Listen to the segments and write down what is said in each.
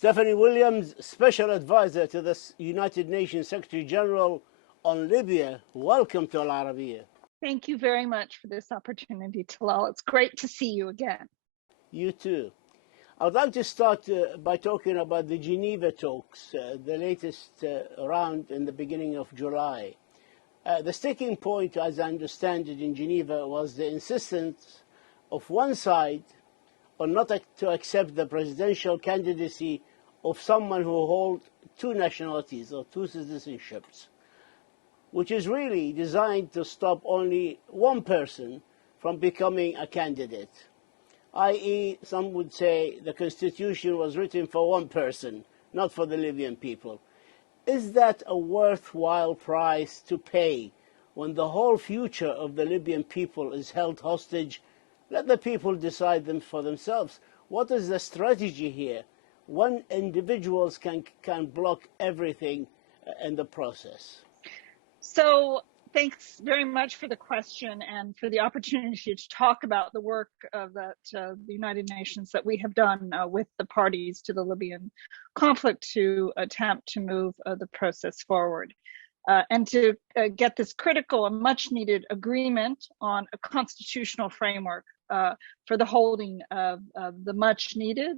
Stephanie Williams, Special Advisor to the United Nations Secretary General on Libya. Welcome to Al-Arabiya. Thank you very much for this opportunity, Talal. It's great to see you again. You too. I'd like to start by talking about the Geneva talks, the latest round in the beginning of July. The sticking point, as I understand it, in Geneva was the insistence of one side on not to accept the presidential candidacy of someone who holds two nationalities or two citizenships, which is really designed to stop only one person from becoming a candidate, i.e., some would say the Constitution was written for one person, not for the Libyan people. Is that a worthwhile price to pay when the whole future of the Libyan people is held hostage? Let the people decide them for themselves. What is the strategy here when individuals can block everything in the process? So thanks very much for the question and for the opportunity to talk about the work of the United Nations that we have done with the parties to the Libyan conflict to attempt to move the process forward. And to get this critical and much needed agreement on a constitutional framework for the holding of the much needed,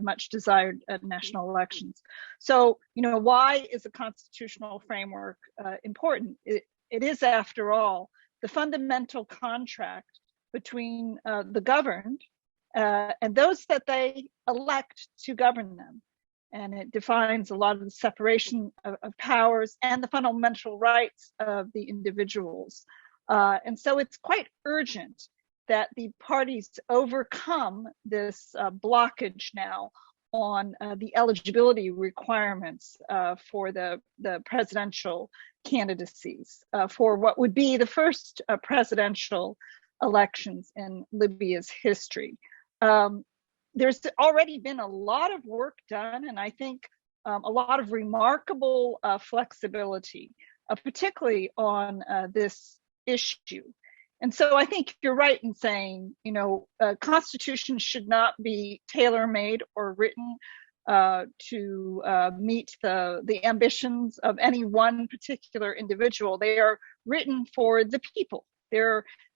much desired national elections. So, why is a constitutional framework important? It is, after all, the fundamental contract between the governed and those that they elect to govern them. And it defines a lot of the separation of powers and the fundamental rights of the individuals. And so it's quite urgent that the parties overcome this blockage now on the eligibility requirements for the presidential candidacies for what would be the first presidential elections in Libya's history. There's already been a lot of work done, and I think a lot of remarkable flexibility, particularly on this issue. And so I think you're right in saying, Constitution should not be tailor-made or written to meet the ambitions of any one particular individual. They are written for the people.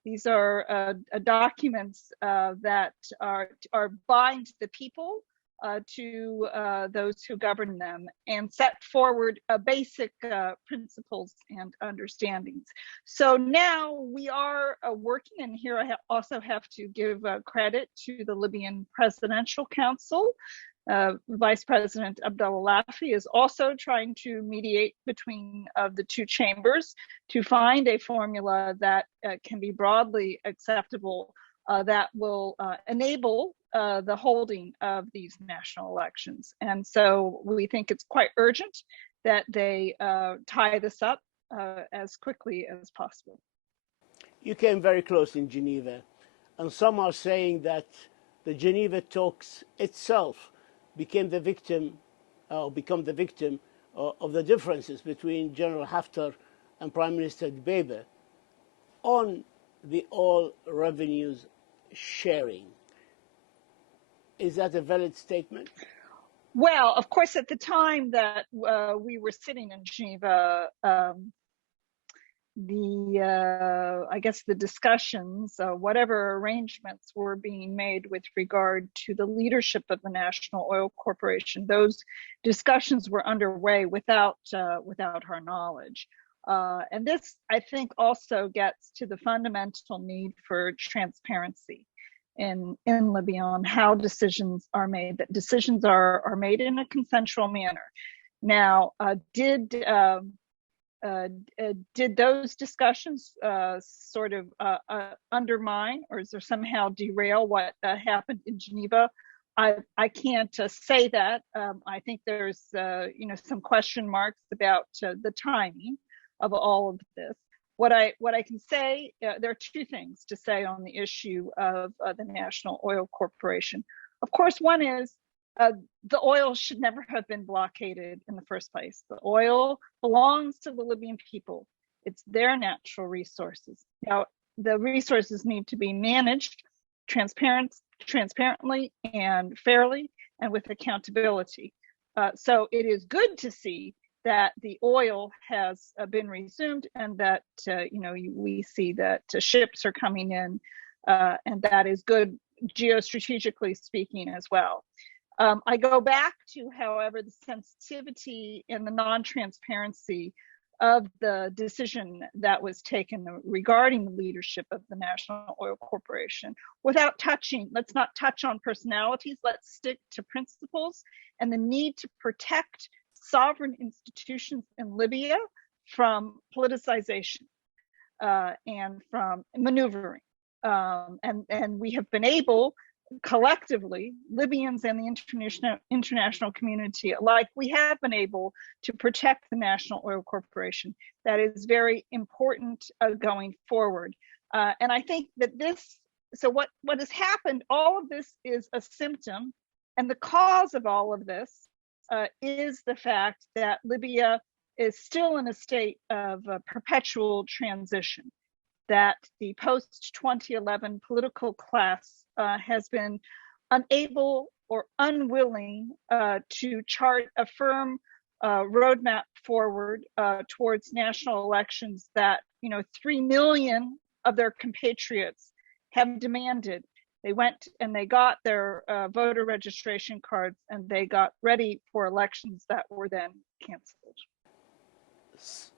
These are documents that are bind the people to those who govern them and set forward basic principles and understandings. So now we are working, and here I also have to give credit to the Libyan Presidential Council. Vice President Abdullah Lafi is also trying to mediate between the two chambers to find a formula that can be broadly acceptable that will enable the holding of these national elections. And so we think it's quite urgent that they tie this up as quickly as possible. You came very close in Geneva, and some are saying that the Geneva talks itself become the victim of the differences between General Haftar and Prime Minister Dbeibeh on the oil revenues sharing. Is that a valid statement? Well, of course, at the time that we were sitting in Geneva, I guess the discussions, whatever arrangements were being made with regard to the leadership of the National Oil Corporation, those discussions were underway without our knowledge. And this, I think, also gets to the fundamental need for transparency in Libya on how decisions are made, that decisions are made in a consensual manner. Now, did those discussions sort of undermine, or is there somehow derail what happened in Geneva? I can't say that. I think there's some question marks about the timing of all of this. What I can say, there are two things to say on the issue of the National Oil Corporation. Of course, one is the oil should never have been blockaded in the first place. The oil belongs to the Libyan people. It's their natural resources. Now, the resources need to be managed transparently and fairly, and with accountability. So it is good to see that the oil has been resumed, and that we see that ships are coming in, and that is good geostrategically speaking as well. I go back to, however, the sensitivity and the non-transparency of the decision that was taken regarding the leadership of the National Oil Corporation. Let's not touch on personalities, let's stick to principles and the need to protect sovereign institutions in Libya from politicization and from maneuvering. And we have been able, collectively, Libyans and the international community alike, we have been able to protect the National Oil Corporation. That is very important going forward. And I think that what has happened, all of this is a symptom, and the cause of all of this is the fact that Libya is still in a state of perpetual transition, that the post-2011 political class has been unable or unwilling to chart a firm roadmap forward towards national elections that 3 million of their compatriots have demanded. They went and they got their voter registration cards, and they got ready for elections that were then canceled.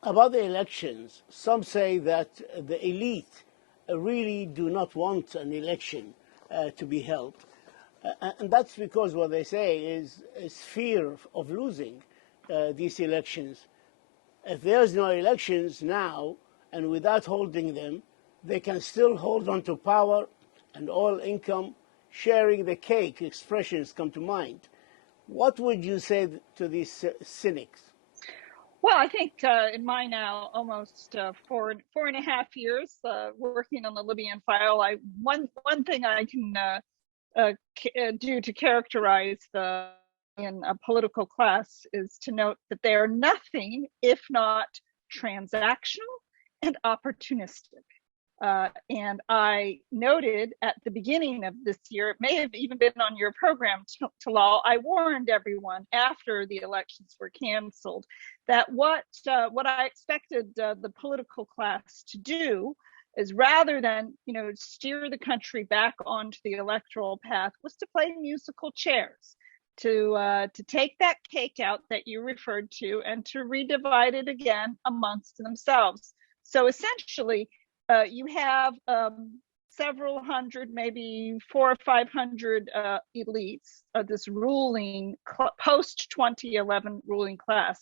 About the elections, some say that the elite really do not want an election to be held. And that's because what they say is fear of losing these elections. If there's no elections now, and without holding them, they can still hold on to power and oil income. Sharing the cake expressions come to mind. What would you say to these cynics? Well, I think in my now almost 4.5 years working on the Libyan file, one thing I can do to characterize the political class is to note that they are nothing if not transactional and opportunistic. And I noted at the beginning of this year, it may have even been on your program, Talal, I warned everyone after the elections were canceled that what I expected the political class to do is, rather than steer the country back onto the electoral path, was to play musical chairs, to take that cake out that you referred to and to redivide it again amongst themselves. So essentially, you have several hundred, maybe 400 or 500 elites of this ruling post-2011 ruling class.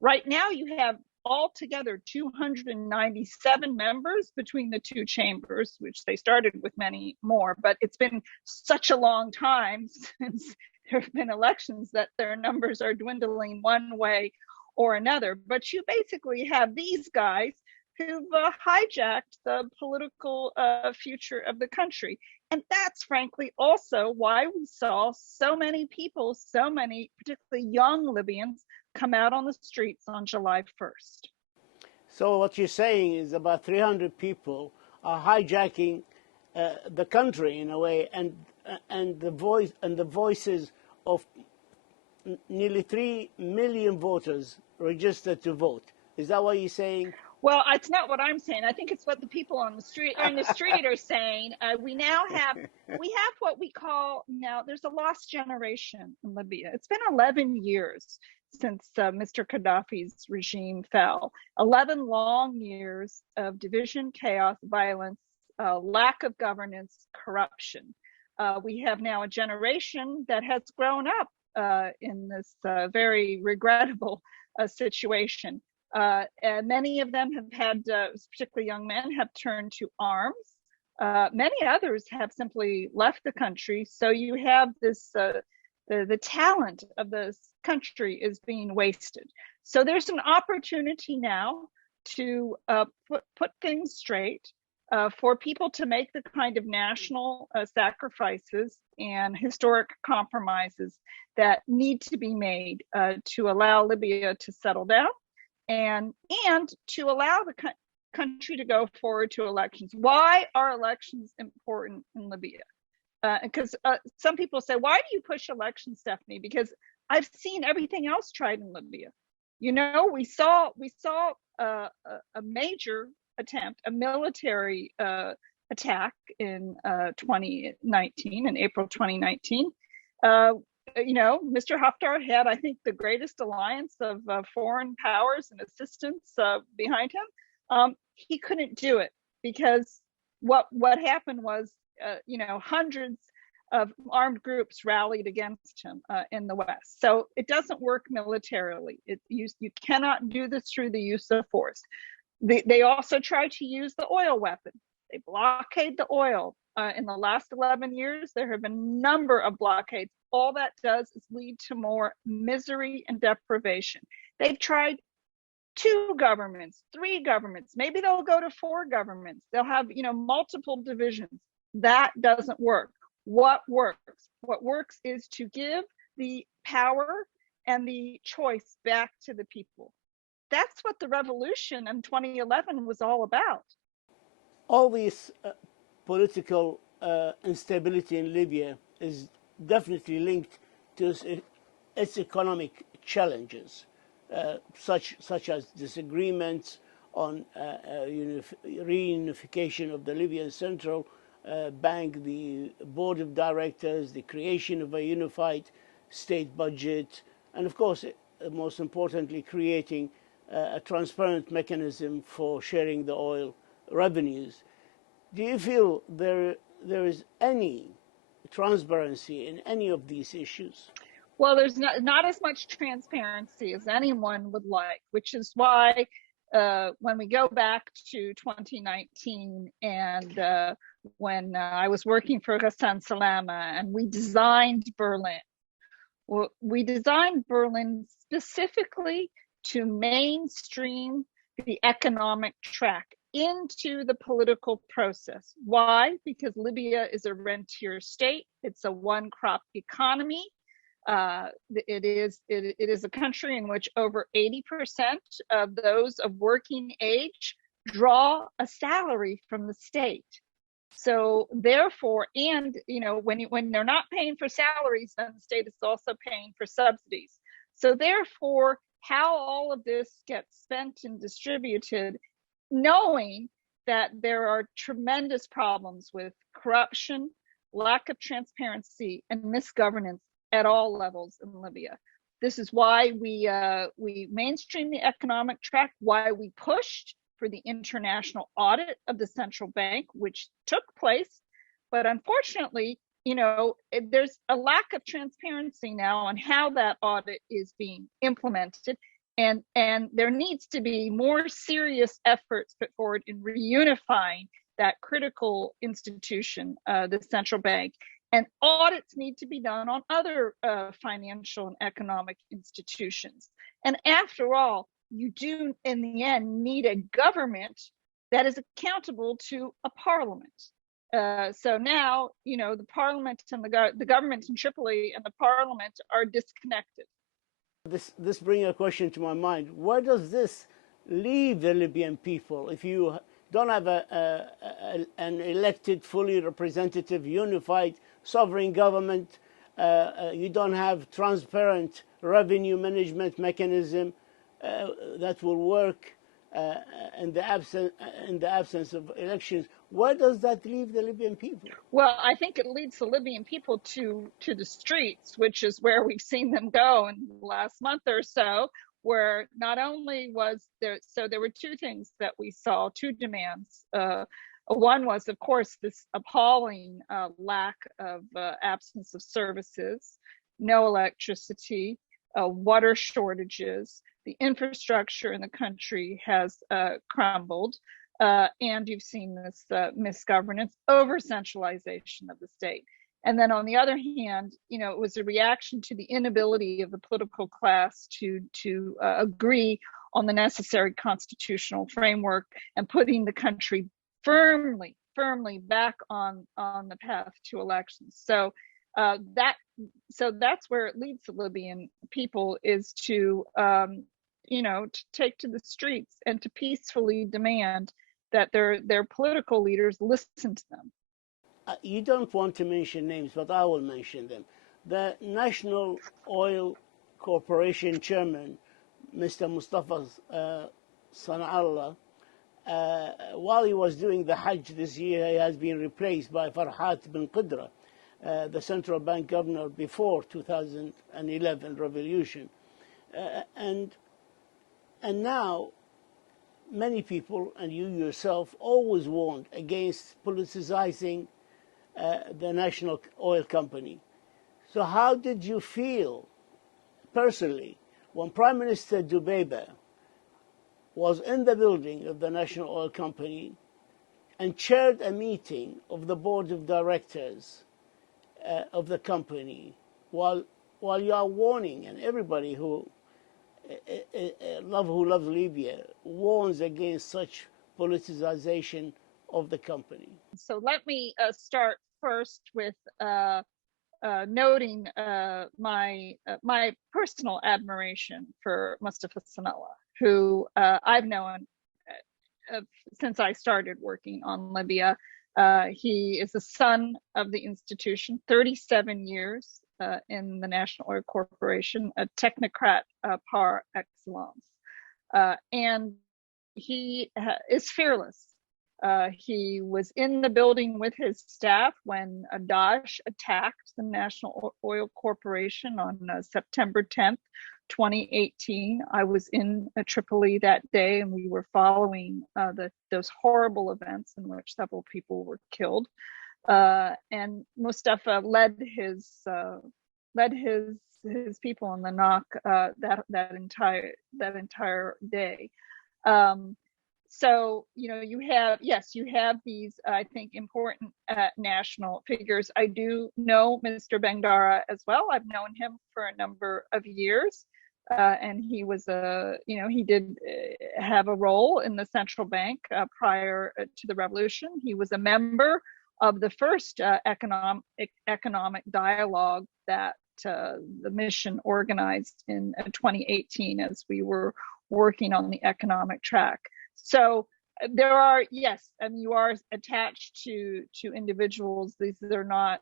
Right now, you have altogether 297 members between the two chambers, which they started with many more, but it's been such a long time since there have been elections that their numbers are dwindling one way or another. But you basically have these guys who've hijacked the political future of the country. And that's frankly also why we saw so many people, so many particularly young Libyans, come out on the streets on July 1st. So what you're saying is about 300 people are hijacking the country in a way, and the voices of nearly 3 million voters registered to vote. Is that what you're saying? Well, it's not what I'm saying. I think it's what the people on the street are saying. We have what we call now. There's a lost generation in Libya. It's been 11 years since Mr. Gaddafi's regime fell. 11 long years of division, chaos, violence, lack of governance, corruption. We have now a generation that has grown up in this very regrettable situation. And many of them have had, particularly young men, have turned to arms. Many others have simply left the country. So you have this, the talent of this country is being wasted. So there's an opportunity now to put things straight, for people to make the kind of national sacrifices and historic compromises that need to be made to allow Libya to settle down, and to allow the country to go forward to elections. Why are elections important in Libya? because some people say, why do you push elections, Stephanie? Because I've seen everything else tried in Libya. You know, we saw a major attempt, a military attack in 2019, in April 2019. You know, Mr. Haftar had, I think, the greatest alliance of foreign powers and assistance behind him. He couldn't do it because what happened was, you know, hundreds of armed groups rallied against him in the West. So it doesn't work militarily. You cannot do this through the use of force. They also try to use the oil weapon. They blockade the oil. In the last 11 years, there have been a number of blockades. All that does is lead to more misery and deprivation. They've tried 2 governments, 3 governments. Maybe they'll go to 4 governments. They'll have, you know, multiple divisions. That doesn't work. What works? What works is to give the power and the choice back to the people. That's what the revolution in 2011 was all about. All this political instability in Libya is definitely linked to its economic challenges, such as disagreements on reunification of the Libyan Central Bank, the board of directors, the creation of a unified state budget, and of course, most importantly, creating a transparent mechanism for sharing the oil revenues. Do you feel there is any transparency in any of these issues? Well, there's not as much transparency as anyone would like, which is why when we go back to 2019 and when I was working for Ghassan Salama and we designed Berlin, well, we designed Berlin specifically to mainstream the economic track into the political process. Why? Because Libya is a rentier state. It's a one-crop economy. It is a country in which over 80% of those of working age draw a salary from the state. So therefore, and you know, when they're not paying for salaries, then the state is also paying for subsidies. So therefore, how all of this gets spent and distributed, knowing that there are tremendous problems with corruption, lack of transparency, and misgovernance at all levels in Libya. This is why we mainstream the economic track, why we pushed for the international audit of the central bank, which took place. But unfortunately, you know, there's a lack of transparency now on how that audit is being implemented. And there needs to be more serious efforts put forward in reunifying that critical institution, the central bank. And audits need to be done on other financial and economic institutions. And after all, you do, in the end, need a government that is accountable to a parliament. So now, you know, the parliament and the government in Tripoli and the parliament are disconnected. This brings a question to my mind. Where does this leave the Libyan people if you don't have an elected, fully representative, unified, sovereign government? You don't have transparent revenue management mechanism that will work in the absence of elections. Where does that leave the Libyan people? Well, I think it leads the Libyan people to the streets, which is where we've seen them go in the last month or so, where not only was there, so there were 2 things that we saw, 2 demands. One was, of course, this appalling lack of absence of services, no electricity, water shortages. The infrastructure in the country has crumbled, and you've seen this misgovernance, over-centralization of the state. And then on the other hand, you know, it was a reaction to the inability of the political class to agree on the necessary constitutional framework and putting the country firmly back on the path to elections. So that's where it leads the Libyan people, is to you know, to take to the streets and to peacefully demand that their political leaders listen to them. you don't want to mention names, but I will mention them. The National Oil Corporation chairman, Mr. Mustafa Sana'allah, while he was doing the Hajj this year, he has been replaced by Farhat bin Qudra, the central bank governor before 2011 revolution. And now many people, and you yourself, always warned against politicizing the national oil company. So how did you feel personally when Prime Minister Dubeiba was in the building of the National Oil Company and chaired a meeting of the board of directors of the company, while you are warning, and everybody who loves Libya warns against such politicization of the company? So let me start first with noting my personal admiration for Mustafa Sanallah, who I've known since I started working on Libya. He is the son of the institution, 37 years in the National Oil Corporation, a technocrat par excellence. And he is fearless. He was in the building with his staff when Daesh attacked the National Oil Corporation on September 10th, 2018. I was in Tripoli that day, and we were following those horrible events in which several people were killed. And Mustafa led his people in the NOC that entire day. So, you have these, I think, important national figures. I do know Mr. Bangdara as well. I've known him for a number of years. And he was he did have a role in the central bank prior to the revolution. He was a member of the first economic dialogue that the mission organized in 2018 as we were working on the economic track. So there are, yes, you are attached to individuals. These are not,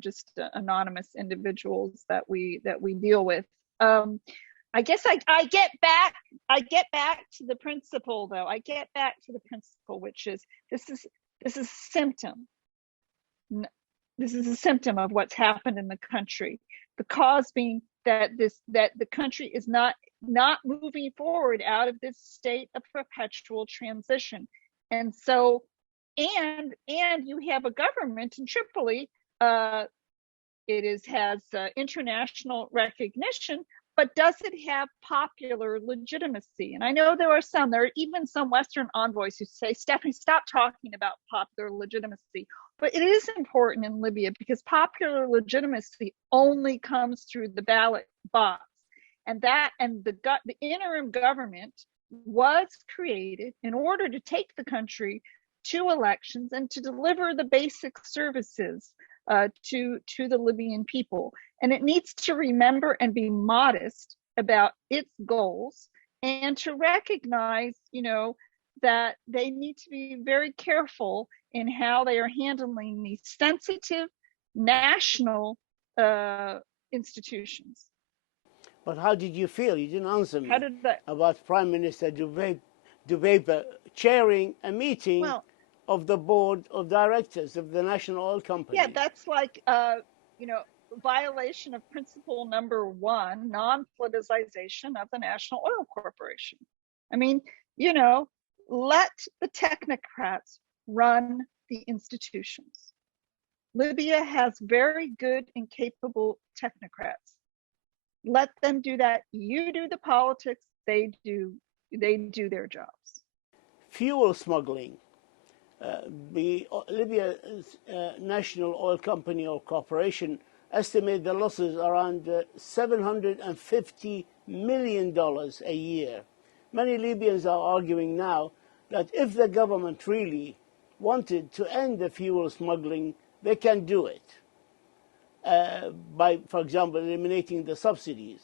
just anonymous individuals that we deal with. I guess I get back to the principle, though. I get back to the principle, which is this is a symptom. This is a symptom of what's happened in the country. The cause being that the country is not moving forward out of this state of perpetual transition. And so, and you have a government in Tripoli, has international recognition, but does it have popular legitimacy? And I know there are even some Western envoys who say, Stephanie, stop talking about popular legitimacy. But it is important in Libya because popular legitimacy only comes through the ballot box. And the interim government was created in order to take the country to elections and to deliver the basic services to the Libyan people. And it needs to remember and be modest about its goals and to recognize, that they need to be very careful in how they are handling these sensitive national institutions. But how did you feel? You didn't answer me about Prime Minister Dubeiba chairing a meeting of the board of directors of the National Oil Company. Yeah, that's like, violation of principle number 1, non-politicization of the National Oil Corporation. I mean, let the technocrats run the institutions. Libya has very good and capable technocrats. Let them do that. You do the politics, they do their jobs. Fuel smuggling. Libya's National Oil Company or Corporation estimate the losses around $750 million a year. Many Libyans are arguing now that if the government really wanted to end the fuel smuggling, they can do it by, for example, eliminating the subsidies.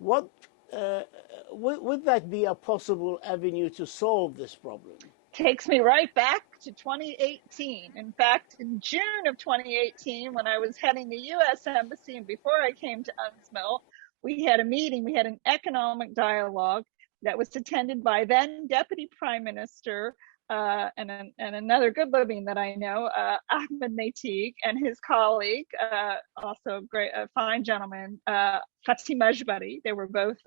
Would that be a possible avenue to solve this problem? Takes me right back to 2018. In fact, in June of 2018, when I was heading the U.S. Embassy and before I came to UNSMIL, we had a meeting, we had an economic dialogue that was attended by then Deputy Prime Minister and another good Libyan that I know, Ahmed Natig, and his colleague, also a fine gentleman, Fatih Majbari. They were both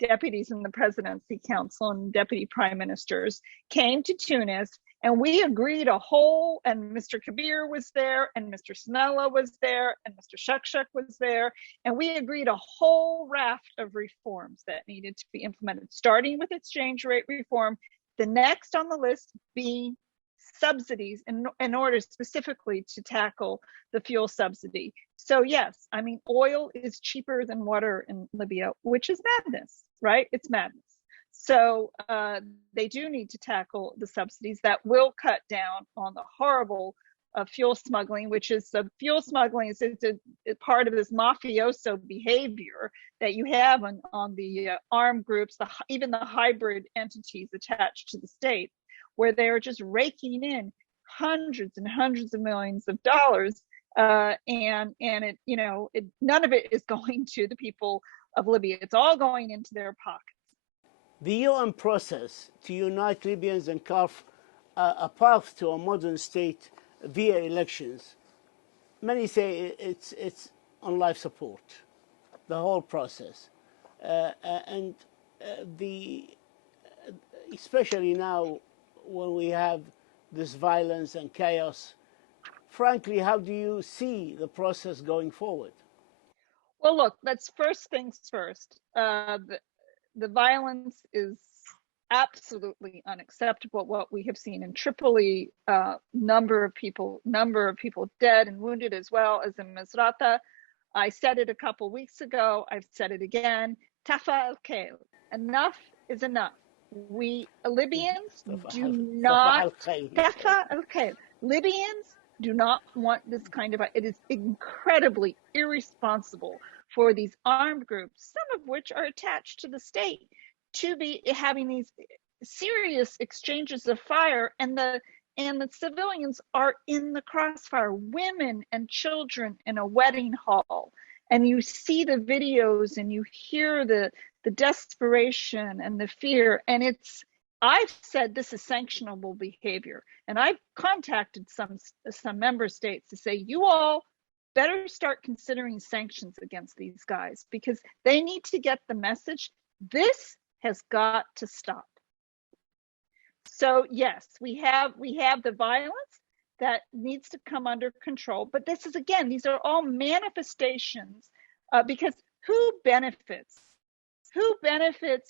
deputies in the Presidency Council and deputy prime ministers, came to Tunis, and we agreed and Mr. Kabir was there, and Mr. Snella was there, and Mr. Shukshuk was there, and we agreed a whole raft of reforms that needed to be implemented, starting with exchange rate reform, the next on the list being subsidies in order specifically to tackle the fuel subsidy. So yes, I mean, oil is cheaper than water in Libya, which is madness, right? It's madness. So they do need to tackle the subsidies that will cut down on the horrible fuel smuggling, which is fuel smuggling is a part of this mafioso behavior that you have on the armed groups, even the hybrid entities attached to the state, where they're just raking in hundreds and hundreds of millions of dollars, and it, none of it is going to the people of Libya. It's all going into their pockets. The UN process to unite Libyans and carve a path to a modern state via elections, many say it's on life support, the whole process, and especially now when we have this violence and chaos. Frankly, how do you see the process going forward? Well, look, let's first things first. The violence is absolutely unacceptable. What we have seen in Tripoli, number of people dead and wounded, as well as in Misrata. I said it a couple weeks ago. I've said it again. Tafa al-Khail. Enough is enough. We Libyans do not. Tafa al-Khail. Libyans do not want this kind of. It is incredibly irresponsible for these armed groups, some of which are attached to the state, to be having these serious exchanges of fire, and the civilians are in the crossfire, women and children in a wedding hall, and you see the videos and you hear the desperation and the fear, and I've said this is sanctionable behavior, and I've contacted some member states to say, you all better start considering sanctions against these guys, because they need to get the message. This has got to stop. So yes, we have the violence that needs to come under control, but these are all manifestations, because who benefits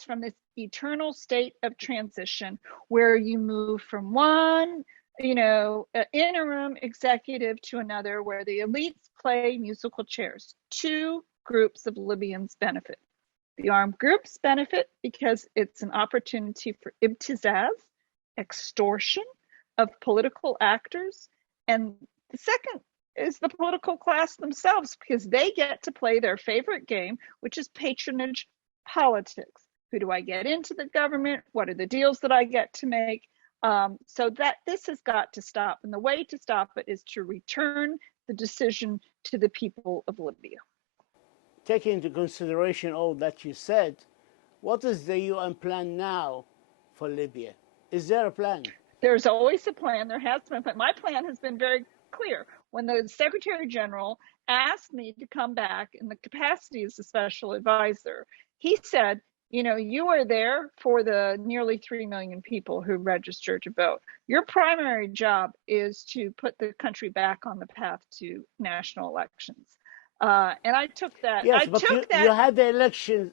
from this eternal state of transition where you move from one interim executive to another, where the elites play musical chairs? Two groups of Libyans benefit. The armed groups benefit because it's an opportunity for ibtizaz, extortion of political actors. And the second is the political class themselves, because they get to play their favorite game, which is patronage politics. Who do I get into the government? What are the deals that I get to make? So that this has got to stop. And the way to stop it is to return the decision to the people of Libya. Taking into consideration all that you said, what is the UN plan now for Libya? Is there a plan? There's always a plan. There has been, but my plan has been very clear. When the Secretary General asked me to come back in the capacity as a special advisor, he said, you are there for the nearly 3 million people who registered to vote. Your primary job is to put the country back on the path to national elections. And I took that. Yes, but you had the elections.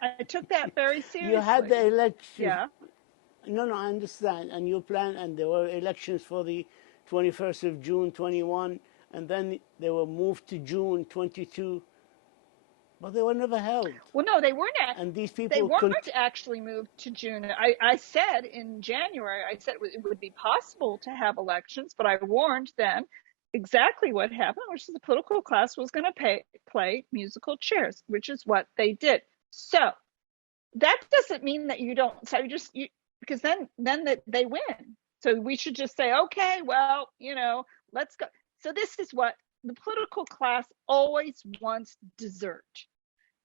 I took that very seriously. You had the elections. Yeah. No, I understand. And you planned, and there were elections for the 21st of June 21, and then they were moved to June 22. But they were never held. Well, no, they weren't. And these people they weren't actually moved to June. I said in January, it would be possible to have elections, but I warned them exactly what happened, which is the political class was going to play musical chairs, which is what they did. So that doesn't mean that you don't. So because then they win. So we should just say, okay, well, let's go. So this is what the political class always wants: dessert.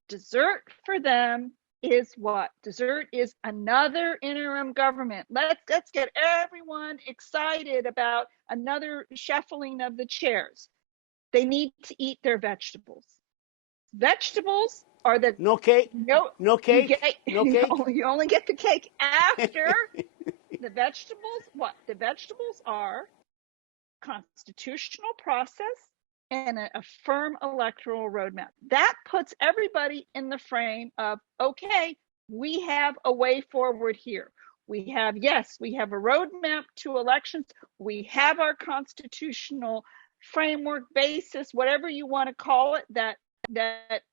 Dessert for them is what? Dessert is another interim government. Let's get everyone excited about another shuffling of the chairs. They need to eat their vegetables. Vegetables are the No cake, no no you cake, get no cake. you only get the cake after the vegetables. What the vegetables are: constitutional process and a firm electoral roadmap. That puts everybody in the frame of, okay, we have a way forward here. We have a roadmap to elections. We have our constitutional framework basis, whatever you want to call it, that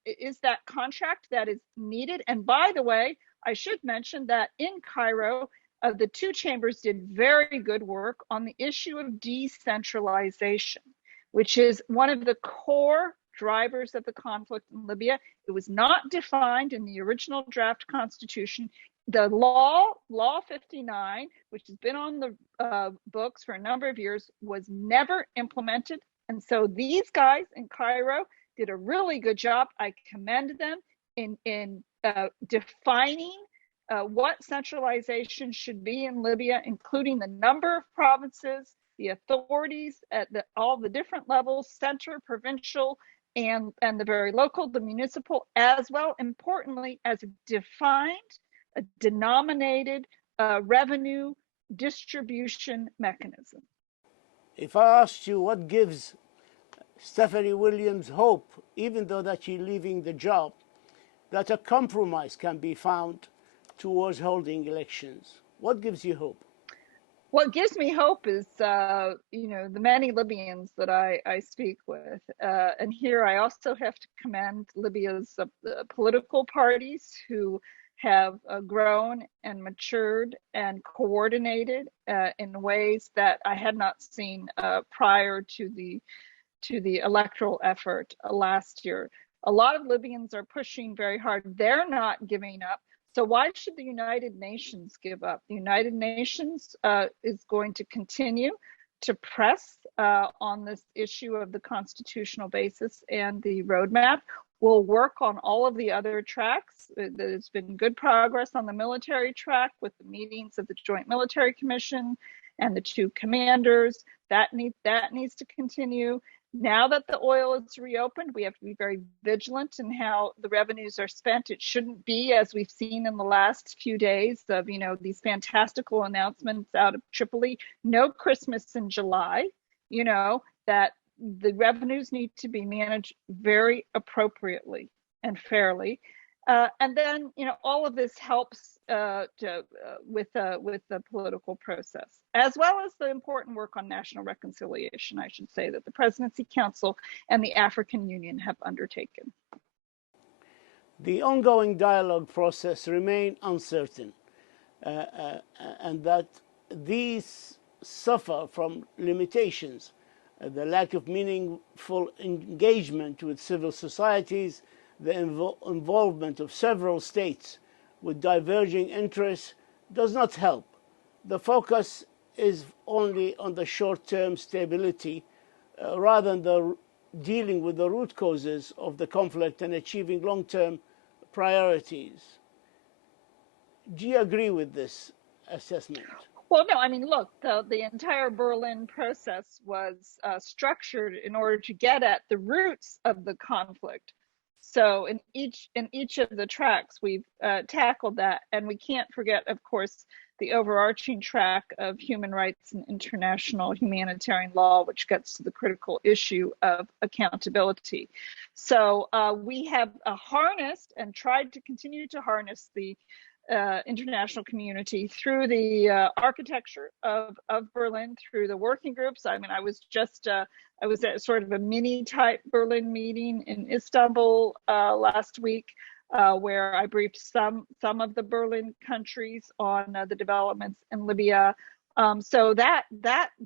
is that contract that is needed. And by the way, I should mention that in Cairo, the two chambers did very good work on the issue of decentralization, which is one of the core drivers of the conflict in Libya. It was not defined in the original draft constitution. The law 59, which has been on the books for a number of years, was never implemented. And so these guys in Cairo did a really good job. I commend them in defining what centralization should be in Libya, including the number of provinces, the authorities at all the different levels, center, provincial, and the very local, the municipal, as well, importantly, as a defined, a denominated revenue distribution mechanism. If I asked you what gives Stephanie Williams hope, even though that she's leaving the job, that a compromise can be found towards holding elections, what gives you hope? What gives me hope is, the many Libyans that I speak with. And here I also have to commend Libya's political parties who have grown and matured and coordinated in ways that I had not seen prior to the electoral effort last year. A lot of Libyans are pushing very hard. They're not giving up. So why should the United Nations give up? The United Nations is going to continue to press on this issue of the constitutional basis and the roadmap. We'll work on all of the other tracks. There's been good progress on the military track with the meetings of the Joint Military Commission and the two commanders. That needs to continue. Now that the oil is reopened, we have to be very vigilant in how the revenues are spent. It shouldn't be, as we've seen in the last few days, of these fantastical announcements out of Tripoli. No Christmas in July. That the revenues need to be managed very appropriately and fairly. And then, all of this helps with the political process, as well as the important work on national reconciliation, I should say, that the Presidency Council and the African Union have undertaken. The ongoing dialogue process remains uncertain, and that these suffer from limitations, the lack of meaningful engagement with civil societies, the involvement of several states with diverging interests does not help. The focus is only on the short-term stability rather than dealing with the root causes of the conflict and achieving long-term priorities. Do you agree with this assessment? Well, no, look, the entire Berlin process was structured in order to get at the roots of the conflict. So in each of the tracks, we've tackled that, and we can't forget, of course, the overarching track of human rights and international humanitarian law, which gets to the critical issue of accountability. So we have harnessed and tried to continue to harness the international community through the architecture of Berlin, through the working groups. I was at sort of a mini type Berlin meeting in Istanbul last week, where I briefed some of the Berlin countries on the developments in Libya. So that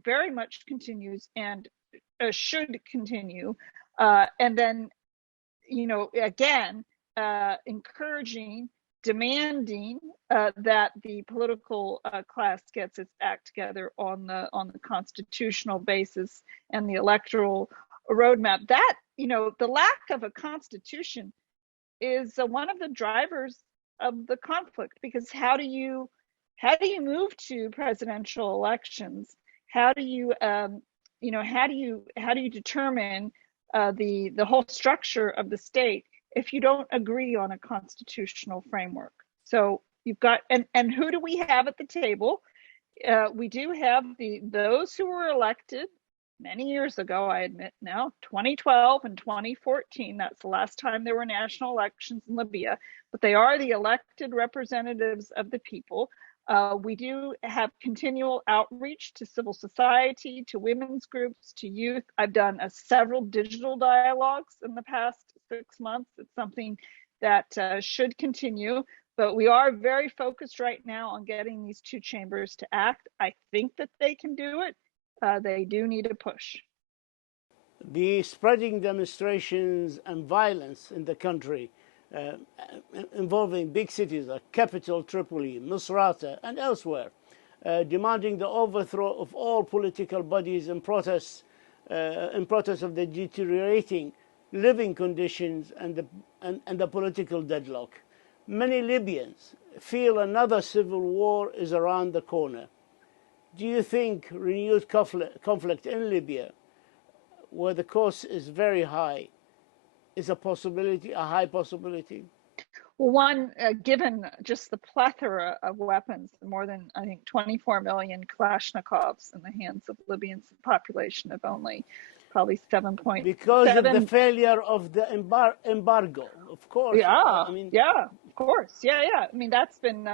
very much continues and should continue. And then, again, encouraging, demanding that the political class gets its act together on the constitutional basis and the electoral roadmap. That, the lack of a constitution is one of the drivers of the conflict, because how do you move to presidential elections? How do you how do you determine the whole structure of the state if you don't agree on a constitutional framework? So you've got, and who do we have at the table? We do have those who were elected many years ago, I admit now, 2012 and 2014. That's the last time there were national elections in Libya, but they are the elected representatives of the people. We do have continual outreach to civil society, to women's groups, to youth. I've done several digital dialogues in the past 6 months. It's something that should continue, but we are very focused right now on getting these two chambers to act. I think that they can do it. They do need a push. The spreading demonstrations and violence in the country involving big cities like capital Tripoli, Misrata, and elsewhere, demanding the overthrow of all political bodies in protest of the deteriorating living conditions and the political deadlock. Many Libyans feel another civil war is around the corner. Do you think renewed conflict in Libya, where the cost is very high, is a possibility, a high possibility? Well, one, given just the plethora of weapons, more than, I think, 24 million Kalashnikovs in the hands of Libyans, a population of only probably 7.7. Because of the failure of the embargo, of course. Yeah, yeah, of course. Yeah. I mean, that's been,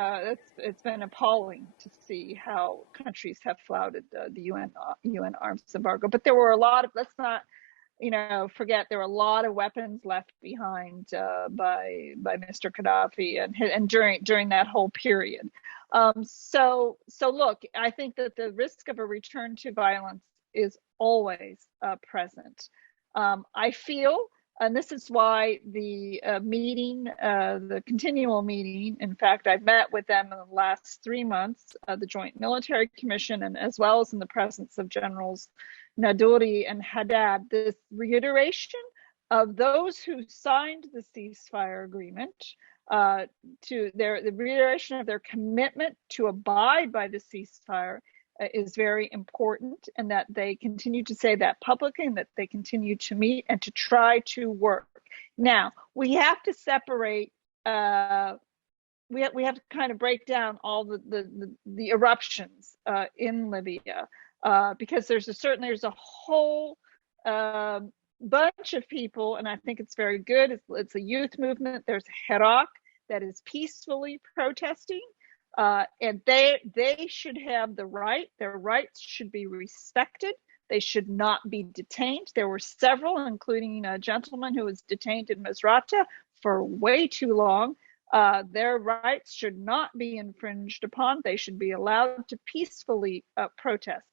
it's been appalling to see how countries have flouted the UN arms embargo. But there were a lot of, let's not, forget, there were a lot of weapons left behind by Mr. Gaddafi and during that whole period. So look, I think that the risk of a return to violence is always present. I feel, and this is why the meeting, the continual meeting, in fact, I've met with them in the last 3 months, the Joint Military Commission, and as well as in the presence of Generals Naduri and Haddad, this reiteration of those who signed the ceasefire agreement, the reiteration of their commitment to abide by the ceasefire is very important, and that they continue to say that publicly, and that they continue to meet and to try to work. Now, we have to separate, we have to kind of break down all the eruptions in Libya, because there's a whole bunch of people, and I think it's very good. It's a youth movement. There's Hirak that is peacefully protesting. And they should have the right. Their rights should be respected. They should not be detained. There were several, including a gentleman who was detained in Misrata for way too long. Their rights should not be infringed upon. They should be allowed to peacefully protest.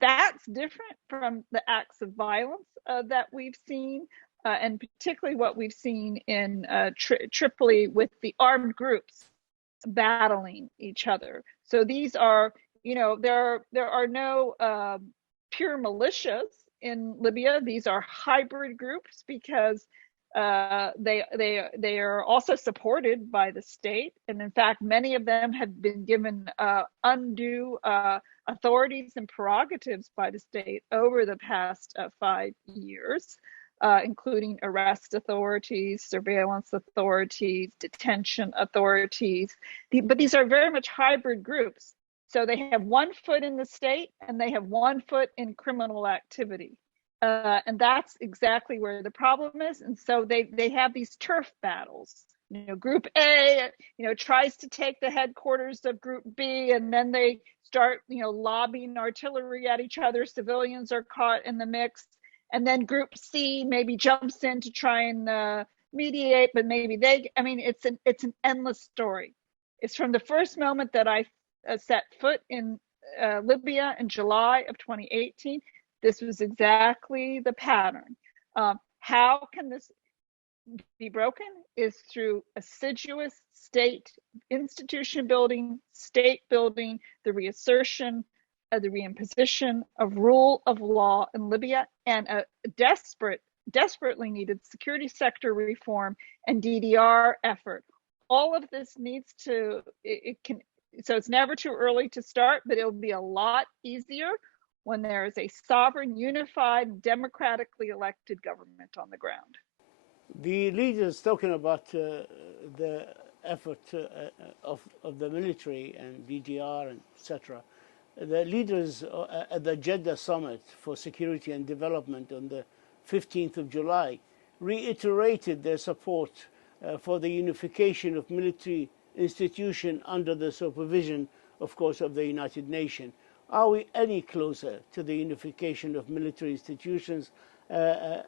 That's different from the acts of violence that we've seen, and particularly what we've seen in Tripoli with the armed groups battling each other. So these are, there are no pure militias in Libya. These are hybrid groups, because they are also supported by the state, and in fact, many of them have been given undue authorities and prerogatives by the state over the past 5 years. Including arrest authorities, surveillance authorities, detention authorities. But these are very much hybrid groups. So they have one foot in the state and they have one foot in criminal activity. And that's exactly where the problem is. And so they have these turf battles. Group A, tries to take the headquarters of Group B, and then they start, lobbing artillery at each other. Civilians are caught in the mix. And then Group C maybe jumps in to try and mediate, but maybe it's an endless story. It's from the first moment that I set foot in Libya in July of 2018. This was exactly the pattern. How can this? be broken is through assiduous state institution building, state building, the reassertion, the reimposition of rule of law in Libya, and a desperately needed security sector reform and DDR effort. All of this needs to, so it's never too early to start, but it'll be a lot easier when there is a sovereign, unified, democratically elected government on the ground. The leaders talking about the effort of the military and DDR and etc. The leaders at the Jeddah summit for security and development on the 15th of July reiterated their support for the unification of military institutions under the supervision, of course, of the United Nations. Are we any closer to the unification of military institutions? And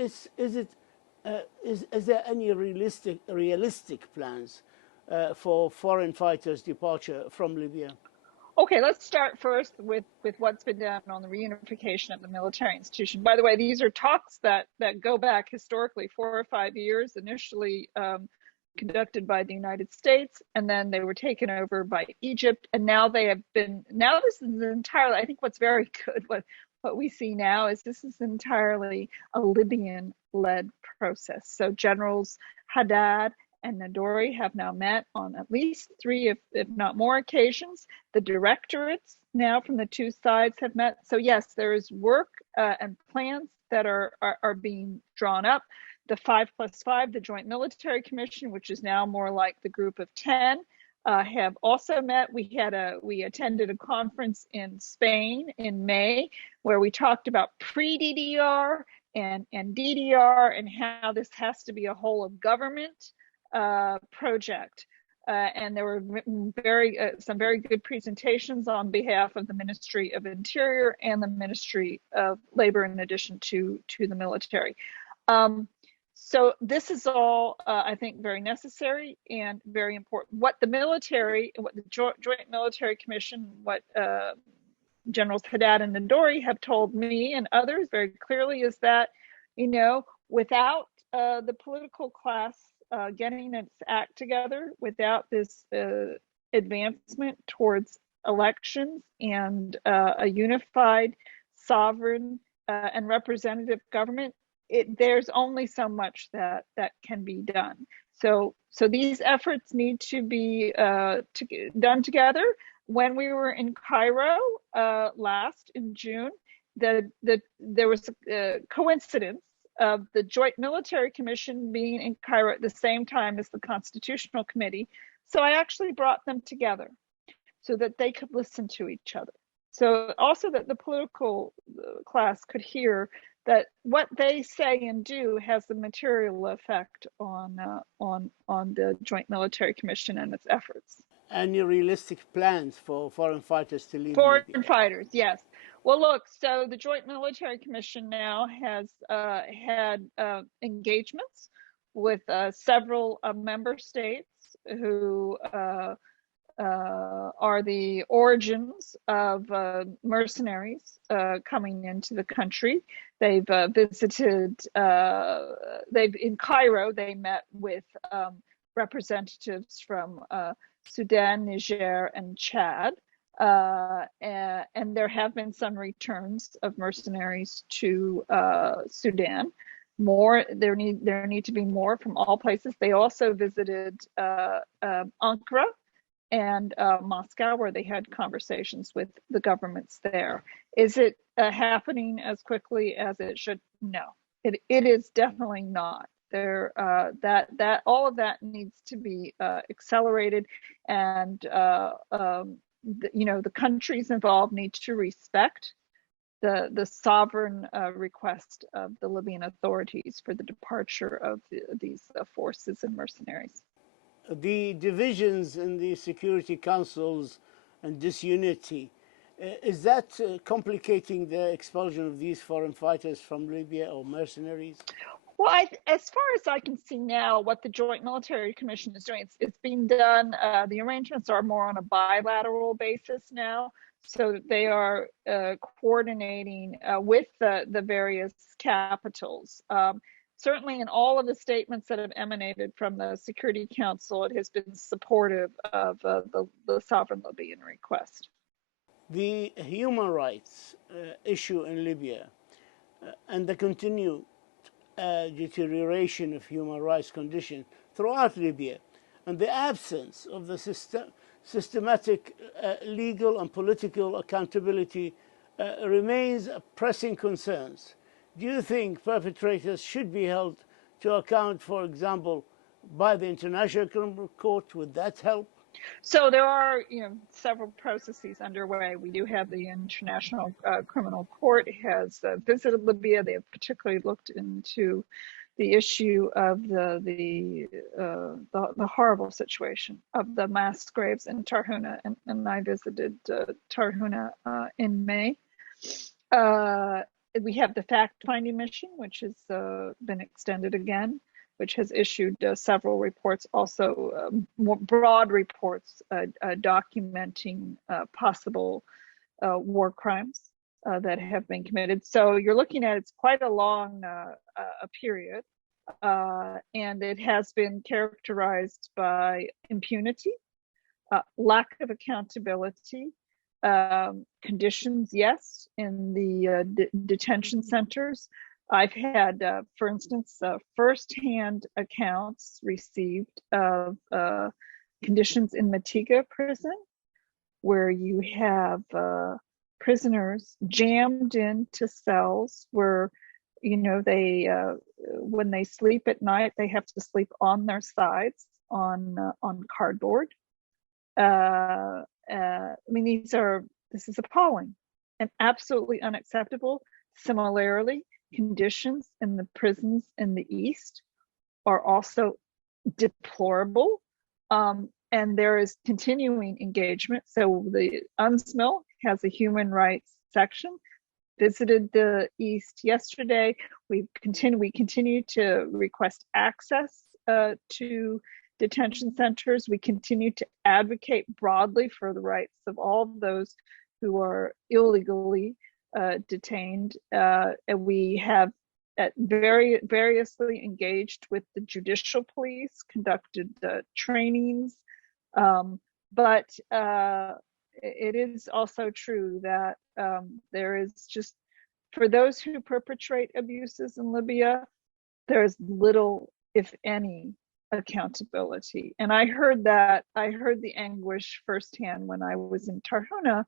is there any realistic plans for foreign fighters' departure from Libya? Okay, let's start first with what's been done on the reunification of the military institution. By the way, these are talks that go back historically 4 or 5 years, initially conducted by the United States, and then they were taken over by Egypt, and now they have been, now this is entirely, I think what's very good, what we see now is this is entirely a Libyan-led process. So Generals Haddad and Nadori have now met on at least 3, if not more occasions. The directorates now from the two sides have met. So yes, there is work and plans that are being drawn up. The 5+5, the Joint Military Commission, which is now more like the Group of 10, have also met. We attended a conference in Spain in May where we talked about pre-DDR and DDR and how this has to be a whole of government project. And there were some very good presentations on behalf of the Ministry of Interior and the Ministry of Labor, in addition to the military. So this is all, I think, very necessary and very important. What the military, what the Joint Military Commission, what Generals Haddad and Nadori have told me and others very clearly is that, you know, without the political class getting its act together, without this advancement towards elections and a unified, sovereign, and representative government, there's only so much that can be done. So these efforts need to be done together. When we were in Cairo last in June, there was a coincidence of the Joint Military Commission being in Cairo at the same time as the Constitutional Committee. So I actually brought them together so that they could listen to each other. So also that the political class could hear that what they say and do has a material effect on the Joint Military Commission and its efforts. Any realistic plans for foreign fighters to leave Foreign Libya? fighters, yes. Well, look, so the Joint Military Commission now has had engagements with several member states who are the origins of mercenaries coming into the country. They've visited, in Cairo, they met with representatives from Sudan, Niger, and Chad. And there have been some returns of mercenaries to Sudan. There need to be more from all places. They also visited Ankara and Moscow, where they had conversations with the governments there. Is it happening as quickly as it should? No, it is definitely not. That all of that needs to be accelerated, and the countries involved need to respect the sovereign request of the Libyan authorities for the departure of these forces and mercenaries. The divisions in the security councils and disunity, is that complicating the expulsion of these foreign fighters from Libya or mercenaries? Well, as far as I can see now, what the Joint Military Commission is doing, it's being done, the arrangements are more on a bilateral basis now. So they are coordinating with the various capitals. certainly in all of the statements that have emanated from the Security Council, it has been supportive of the sovereign Libyan request. The human rights issue in Libya and the continued deterioration of human rights conditions throughout Libya and the absence of the systematic legal and political accountability remains pressing concerns. Do you think perpetrators should be held to account, for example, by the International Criminal Court? Would that help? So there are, several processes underway. We do have the International Criminal Court has visited Libya. They have particularly looked into the issue of the horrible situation of the mass graves in Tarhuna, and I visited Tarhuna in May. We have the fact-finding mission, which has been extended again, which has issued several reports, also more broad reports documenting possible war crimes that have been committed. So you're looking at, it's quite a long a period, and it has been characterized by impunity, lack of accountability, conditions, yes, in the detention centers. I've had, for instance, firsthand accounts received of conditions in Matiga prison, where you have prisoners jammed into cells where, they when they sleep at night, they have to sleep on their sides on cardboard. This is appalling and absolutely unacceptable. Similarly, conditions in the prisons in the East are also deplorable, and there is continuing engagement. So the UNSMIL has a human rights section. Visited the East yesterday. We continue to request access to detention centers. We continue to advocate broadly for the rights of all those who are illegally detained. And we have variously engaged with the judicial police, conducted trainings, but it is also true that there is just, for those who perpetrate abuses in Libya, there's little, if any, accountability. And I heard the anguish firsthand when I was in Tarhuna.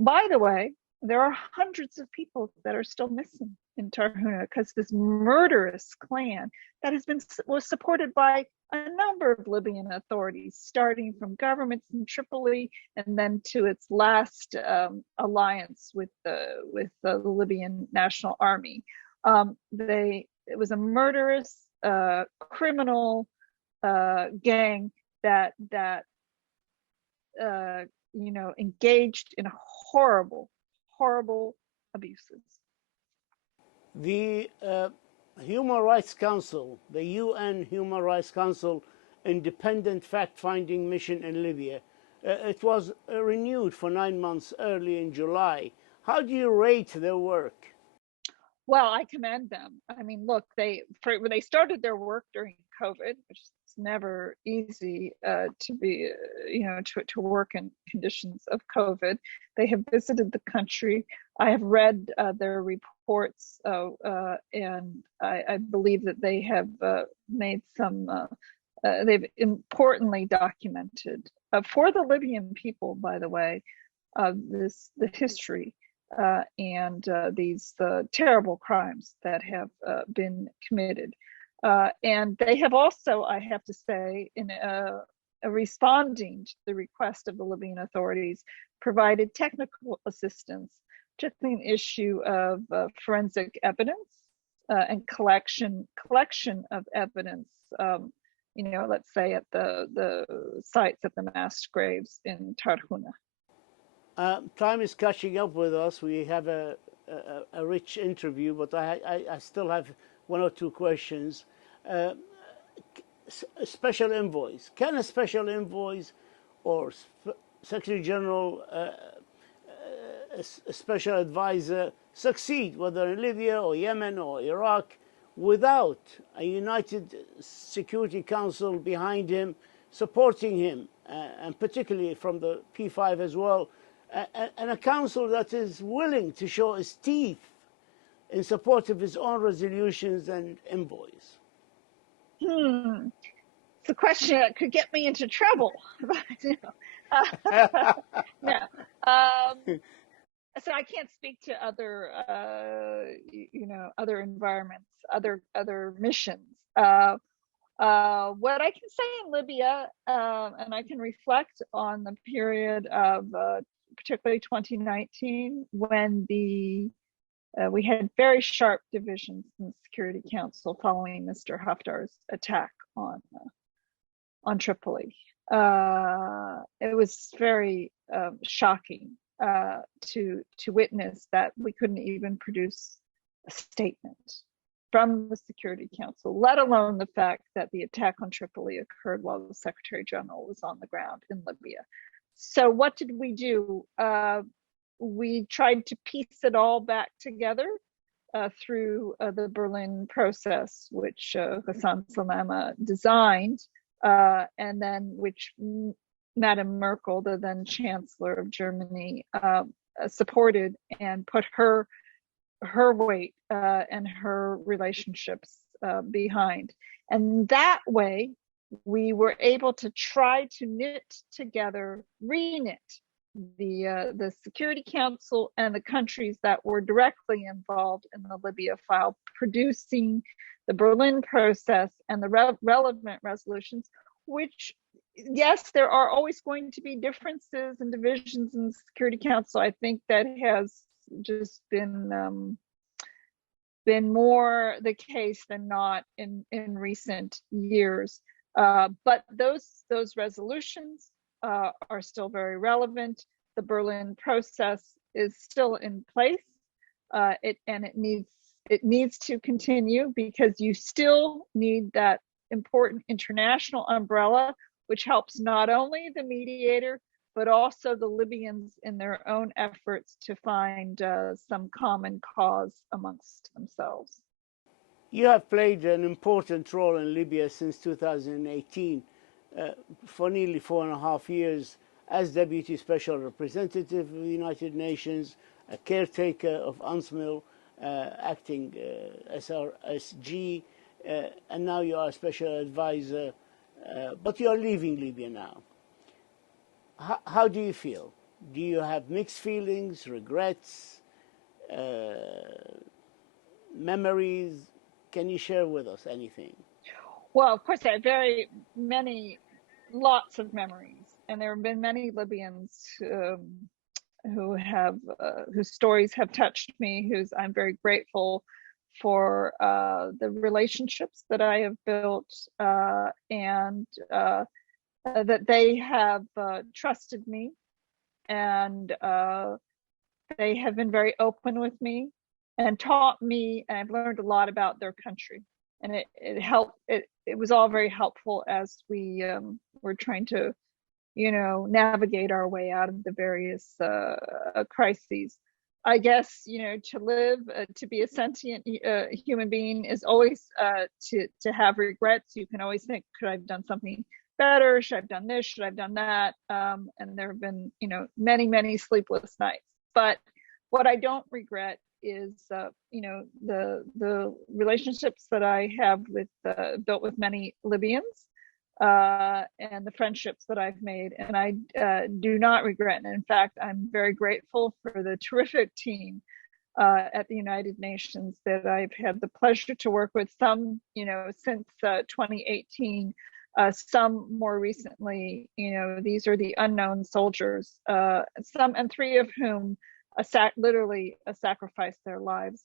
By the way, there are hundreds of people that are still missing in Tarhuna because this murderous clan that was supported by a number of Libyan authorities, starting from governments in Tripoli and then to its last alliance with the Libyan National Army. It was a murderous, criminal gang that engaged in horrible abuses. The Human Rights Council, the UN Human Rights Council independent fact-finding mission in Libya, it was renewed for 9 months early in July. How do you rate their work? Well, I commend them. I mean, look, when they started their work during COVID, which is never easy to be, to work in conditions of COVID. They have visited the country. I have read their reports, and I believe that they have made some. They've importantly documented for the Libyan people, by the way, the history and these terrible crimes that have been committed. And they have also, I have to say, in responding to the request of the Libyan authorities, provided technical assistance to the issue of forensic evidence and collection of evidence. Let's say at the sites at the mass graves in Tarhuna. Time is catching up with us. We have a rich interview, but I still have one or two questions. Special envoys. Can a special envoys or Secretary General, a special advisor, succeed, whether in Libya or Yemen or Iraq, without a united Security Council behind him, supporting him, and particularly from the P5 as well, and a council that is willing to show its teeth in support of its own resolutions and envoys? It's a question that could get me into trouble. No. So I can't speak to other, other environments, other missions. What I can say in Libya, and I can reflect on the period of particularly 2019, when we had very sharp divisions in the Security Council following Mr. Haftar's attack on Tripoli. It was very shocking to witness that we couldn't even produce a statement from the Security Council, let alone the fact that the attack on Tripoli occurred while the Secretary General was on the ground in Libya. So what did we do? We tried to piece it all back together through the Berlin process, which Hassan Salama designed, and then which Madame Merkel, the then Chancellor of Germany, supported and put her weight and her relationships behind. And that way, we were able to try to reknit the Security Council and the countries that were directly involved in the Libya file, producing the Berlin process and the relevant resolutions, which, yes, there are always going to be differences and divisions in the Security Council. I think that has just been more the case than not in recent years. But those resolutions are still very relevant. The Berlin process is still in place. It needs to continue, because you still need that important international umbrella, which helps not only the mediator, but also the Libyans in their own efforts to find some common cause amongst themselves. You have played an important role in Libya since 2018, for nearly 4.5 years, as Deputy Special Representative of the United Nations, a caretaker of UNSMIL, acting SRSG, and now you are a special advisor, but you are leaving Libya now. How do you feel? Do you have mixed feelings, regrets, memories? Can you share with us anything? Well, of course, I have lots of memories, and there have been many Libyans whose stories have touched me, I'm very grateful for the relationships that I have built, and that they have trusted me, and they have been very open with me and taught me, and I've learned a lot about their country, and it helped. It was all very helpful as we were trying to, navigate our way out of the various crises. I guess, to be a sentient human being is always to have regrets. You can always think, could I have done something better? Should I have done this? Should I have done that? And there have been, many sleepless nights. But what I don't regret is, the relationships that I have built with many Libyans, and the friendships that I've made, and I do not regret. And in fact, I'm very grateful for the terrific team at the United Nations that I've had the pleasure to work with. Some, since 2018, some more recently. These are the unknown soldiers. And 3 of whom literally sacrificed their lives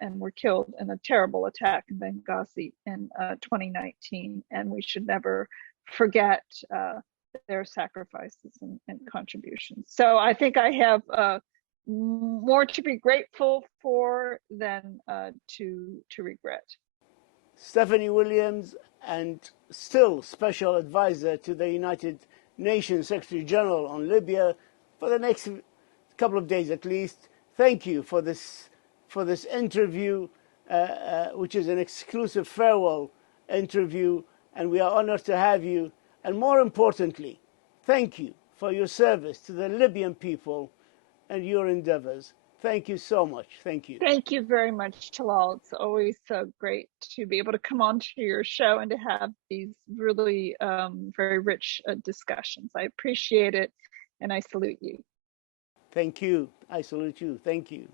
and were killed in a terrible attack in Benghazi in 2019. And we should never forget their sacrifices and contributions. So I think I have more to be grateful for than to regret. Stephanie Williams, and still Special Advisor to the United Nations Secretary General on Libya for the next couple of days at least. Thank you for this interview. which is an exclusive farewell interview, and we are honored to have you. And more importantly, thank you for your service to the Libyan people and your endeavors. Thank you so much. Thank you. Thank you very much, Talal. It's always so great to be able to come on to your show and to have these really very rich discussions. I appreciate it, and I salute you. Thank you. I salute you. Thank you.